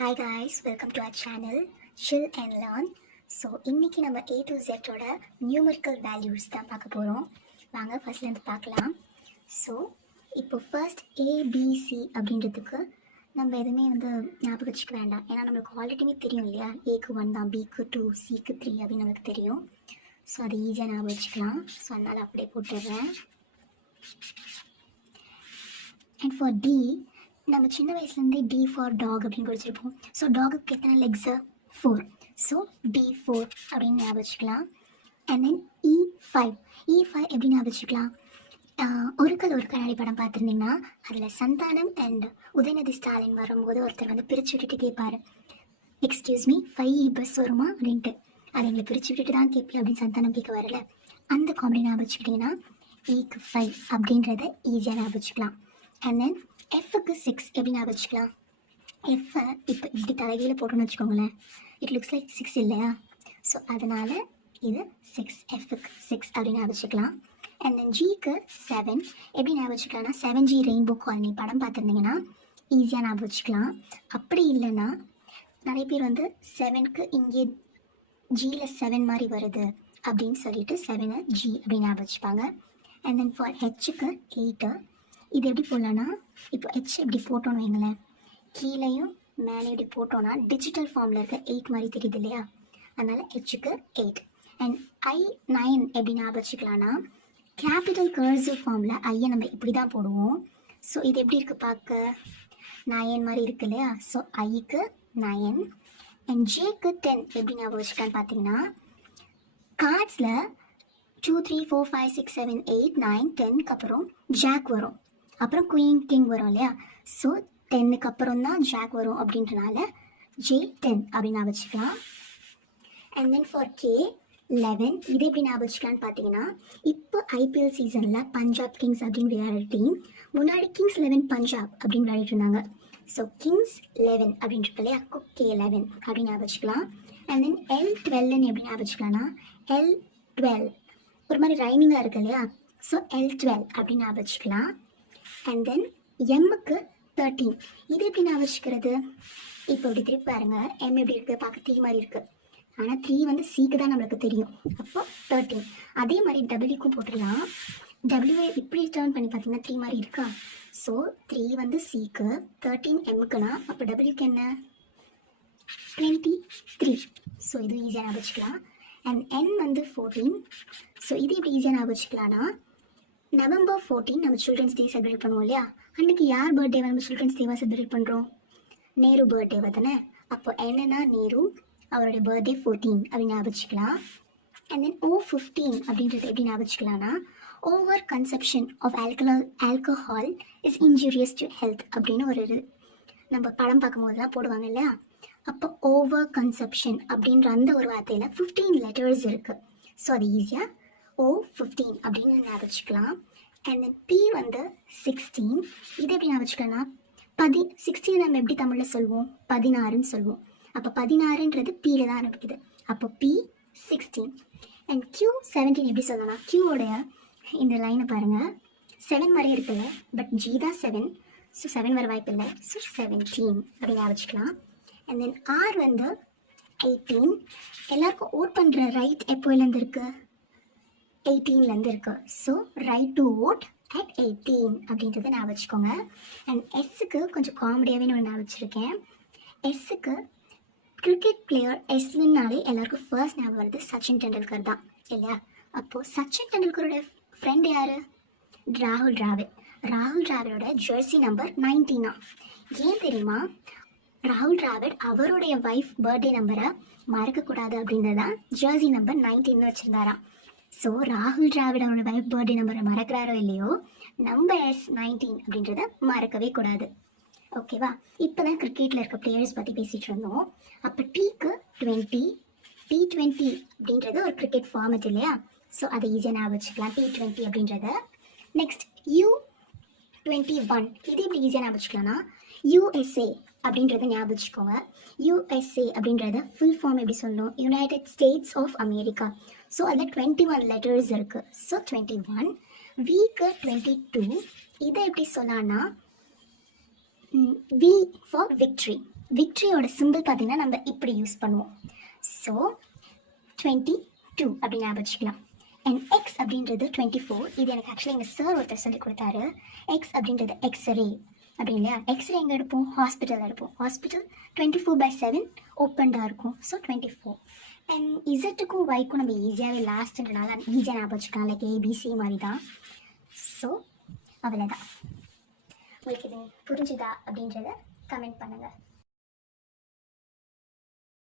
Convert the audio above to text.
Hi guys, welcome to our channel Chill and Learn. So இன்றைக்கி நம்ம A to Z-ஓட numerical values தான் பார்க்க போகிறோம். வாங்க ஃபர்ஸ்ட்லேருந்து பார்க்கலாம். ஸோ இப்போ ஃபர்ஸ்ட் ABC அப்படின்றதுக்கு நம்ம எதுவுமே ஞாபகம் வச்சுக்க வேண்டாம். ஏன்னா நம்மளுக்கு ஆல்ரெடியுமே தெரியும் இல்லையா, ஏக்கு 1 தான், பிக்கு 2, சிக்கு 3 அப்படின்னு நமக்கு தெரியும். ஸோ அது ஈஸியாக ஞாபகம் வச்சுக்கலாம். ஸோ அதனால் அப்படியே போட்டுடுறேன். அண்ட் ஃபார் டி, நம்ம சின்ன வயசுலேருந்தே டி ஃபார் டாக் அப்படின்னு படிச்சிருப்போம். ஸோ டாகுக்கு எத்தனை லெக்ஸு? 4. ஸோ D4 அப்படின்னு ஞாபகம் வச்சுக்கலாம். அண்ட் தென் E5 எப்படி ஞாபகம் வச்சுக்கலாம்? ஒரு கண்ணாடி படம் பார்த்துருந்தீங்கன்னா அதில் சந்தானம் அண்ட் உதயநிதி ஸ்டாலின் வரும்போது ஒருத்தர் பிரித்து விட்டுட்டு கேட்பார், எக்ஸ்கியூஸ் மீ 5E பஸ் வருமா அப்படின்ட்டு. அதை எங்களை பிரித்து விட்டுட்டு தான் கேட்பேன் அப்படின்னு சந்தானம் கேட்க வரல. அந்த காமெடி ஞாபகம் வச்சுக்கிட்டிங்கன்னா Eக்கு 5 அப்படின்றத ஈஸியாக ஞாபகம் வச்சுக்கலாம். அண்ட் தென் Fக்கு 6 எப்படி ஞாபகம் வச்சுக்கலாம்? Fஐ இப்போ இப்படி தலைகீழ போட்டோன்னு வச்சுக்கோங்களேன், இட் லுக்ஸ் லைக் 6 இல்லையா? ஸோ அதனால் இது 6, Fக்கு 6 அப்படின்னு ஞாபகம் வச்சுக்கலாம். அண்ட் தென் Gக்கு 7 எப்படி ஞாபகம் வச்சுக்கலாம்னா 7G ரெயின்போ காலனி படம் பார்த்துருந்தீங்கன்னா ஈஸியாக ஞாபகம் வச்சுக்கலாம். அப்படி இல்லைன்னா நிறைய பேர் 7க்கு இங்கே Gயில் 7 மாதிரி வருது அப்படின்னு சொல்லிட்டு 7 G அப்படின்னு ஞாபகம் வச்சுப்பாங்க. அண்ட் தென் ஃபார் Hக்கு 8. இது எப்படி போடலான்னா, இப்போ H எப்படி போட்டோன்னு வைங்களேன், கீழேயும் மேலே எப்படி போட்டோன்னா டிஜிட்டல் ஃபார்மில் இருக்க 8 மாதிரி தெரியுது இல்லையா, அதனால் Hக்கு 8. அண்ட் I9 எப்படி ஞாபகம் வச்சுக்கலான்னா, கேபிட்டல் கர்சிவ் ஃபார்மில் ஐயை நம்ம இப்படி தான் போடுவோம். ஸோ இது எப்படி இருக்குது பார்க்க, 9 மாதிரி இருக்குது இல்லையா? ஸோ ஐக்கு 9. அண்ட் Jக்கு 10 எப்படி ஞாபகம் வச்சுக்கலான்னு பார்த்தீங்கன்னா, கார்ட்ஸில் 2, 3, 4, 5, 6, 7, 8, 9, 10க்கு அப்புறம் ஜாக் வரும், அப்புறம் குயின் கிங் வரும் இல்லையா? ஸோ 10க்கு அப்புறம் தான் ஜாக் வரும் அப்படின்றனால J10 அப்படின்னு ஞாபகம் வச்சுக்கலாம். அண்ட் தென் ஃபார் K11 இது எப்படி ஞாபகம் வச்சுக்கலான்னு பார்த்தீங்கன்னா, இப்போ IPL சீசனில் பஞ்சாப் கிங்ஸ் அப்படின்னு விளையாடுற டீம் முன்னாடி கிங்ஸ் 11 பஞ்சாப் அப்படின்னு விளையாடிட்டு இருந்தாங்க. ஸோ கிங்ஸ் 11 அப்படின்னு இருக்கு இல்லையா, K11 அப்படின்னு ஞாபகம் வச்சுக்கலாம். அண்ட் தென் L12 எப்படி ஞாபகம் வச்சுக்கலாம்னா, L12 ஒரு மாதிரி ரைமிங்காக இருக்கு இல்லையா? ஸோ L12 அப்படின்னு ஞாபகம் வச்சுக்கலாம். அண்ட் தென் எம்முக்கு 13 இது எப்படி ஞாபகம் வச்சுக்கிறது? இப்போ இப்படி திருப்பி பாருங்கள், எம் எப்படி இருக்குது பார்க்க 3 மாதிரி இருக்குது, ஆனால் 3 சிக்கு தான் நம்மளுக்கு தெரியும். அப்போ 13. அதே மாதிரி டபிள்யூக்கும் போட்டுடலாம். டபிள்யூ இப்படி டர்ன் பண்ணி பார்த்தீங்கன்னா 3 மாதிரி இருக்கா? ஸோ 3 சிக்கு, 13 எம்முக்குன்னா அப்போ டபிள்யூக்கு என்ன? 23. ஸோ இது ஈஸியாக ஞாபகம் வச்சுக்கலாம். And N 14. ஸோ இது எப்படி ஈஸியாக ஞாபகம் வச்சுக்கலான்னா, November 14 நம்ம சில்ட்ரன்ஸ் டே செலிப்ரேட் பண்ணுவோம் இல்லையா? அன்றைக்கி யார் பர்த்டே நம்ம சில்ட்ரன்ஸ் டேவாக செலிப்ரேட் பண்ணுறோம்? நேரு பர்த்டேவை தானே. அப்போ என்னன்னா நேரு, அவருடைய பர்த்டே 14 அப்படின்னு ஞாபகம் வச்சுக்கலாம். அண்ட் தென் O15 அப்படின்றது எப்படி ஞாபகம் வச்சுக்கலாம்னா, over consumption of alcohol is injurious to health அப்படின்னு ஒரு நம்ம படம் பார்க்கும்போதுலாம் போடுவாங்க இல்லையா? அப்போ ஓவர் கன்சப்ஷன் அப்படின்ற அந்த ஒரு வார்த்தையில் 15 லெட்டர்ஸ் இருக்குது. ஸோ அது ஈஸியாக O15 அப்படின்னு ஞாபகம் வச்சுக்கலாம். அண்ட் தென் P 16 இது எப்படி ஞாபகம் வச்சுக்கலாம்னா, 16 நம்ம எப்படி தமிழில் சொல்லுவோம்? 16ன்னு சொல்லுவோம். அப்போ 16ன்றது Pயில் தான் ஆரம்பிக்குது. அப்போ P16. அண்ட் Q17 எப்படி சொல்லலாம்னா, Qவோடைய இந்த லைனை பாருங்கள், 7 மாதிரி இருக்குல்ல, பட் G தான் 7. ஸோ 7 வர வாய்ப்பு இல்லை. ஸோ 17 அப்படி ஞாபகம் வச்சுக்கலாம். And then R 18. எல்லாருக்கும் ஓட் பண்ணுற ரைட் எப்போலேருந்து இருக்குது? 18லேருந்து இருக்குது. So right to vote at 18 அப்படின்றத ஞாபகம் வச்சுக்கோங்க. அண்ட் எஸ்ஸுக்கு கொஞ்சம் காமெடியாகவே நான் ஞாபகம் வச்சுருக்கேன். எஸ்ஸுக்கு கிரிக்கெட் பிளேயர் எஸ்னாலே எல்லாருக்கும் ஃபர்ஸ்ட் ஞாபகம் வருது சச்சின் டெண்டுல்கர் தான் இல்லையா? அப்போது சச்சின் டெண்டுல்கரோட ஃப்ரெண்ட் யார்? ராகுல் டிராவிட். ராகுல் டிராவிடோட ஜெர்சி நம்பர் 19. ஏன் தெரியுமா? ராகுல் டிராவிட் அவருடைய ஒய்ஃப் பர்த்டே நம்பரை மறக்கக்கூடாது அப்படின்றதான் ஜெர்சி நம்பர் 19 வச்சுருந்தாராம். ஸோ ராகுல் டிராவிட் அவரோட ஒய்ஃப் பர்த்டே நம்பரை மறக்கிறாரோ இல்லையோ, நம்ம S19 அப்படின்றத மறக்கவே கூடாது. ஓகேவா? இப்போ தான் கிரிக்கெட்டில் இருக்க பிளேயர்ஸ் பற்றி பேசிகிட்டு இருந்தோம். அப்போ Tக்கு 20, T20 அப்படின்றது ஒரு கிரிக்கெட் ஃபார்மட் இல்லையா? ஸோ அதை ஈஸியாக ஞாபகம் வச்சுக்கலாம், T20 அப்படின்றத. நெக்ஸ்ட் U21 இது எப்படி ஈஸியாக ஞாபகம் வச்சுக்கலாம்னா, USA அப்படின்றத ஞாபகம் வச்சுக்கோங்க. USA அப்படின்றத ஃபுல் ஃபார்ம் எப்படி சொல்லணும்? United states of America. So அதில் 21 லெட்டர்ஸ் இருக்குது. ஸோ 21. Vக்கு 22 இதை எப்படி சொல்லான்னா, V ஃபார் விக்ட்ரி. விக்ட்ரியோட சிம்பிள் பார்த்தீங்கன்னா நம்ம இப்படி யூஸ் பண்ணுவோம். ஸோ 22 அப்படின்னு ஞாபகம் வச்சுக்கலாம். அண்ட் எக்ஸ் அப்படின்றது 24. இது எனக்கு ஆக்சுவலி எங்கள் சார் ஒருத்தர் சொல்லி கொடுத்தாரு. எக்ஸ் அப்படின்றது எக்ஸ்ரே அப்படின்னு இல்லையா? எக்ஸ்ரே எங்கே எடுப்போம்? ஹாஸ்பிட்டலில் எடுப்போம். ஹாஸ்பிட்டல் 24/7 ஓப்பன்டாக இருக்கும். ஸோ 24. அண்ட் இசட்டுக்கும் ஒய்க்கும் நம்ம ஈஸியாகவே லாஸ்ட்ன்றனால ஈஸியாக ஞாபகம் வச்சுக்கலாம். லைக் ஏபிசி மாதிரி தான். ஸோ அவ்வளோதான். உங்களுக்கு இது புரிஞ்சுதா அப்படின்றத கமெண்ட் பண்ணுங்கள்.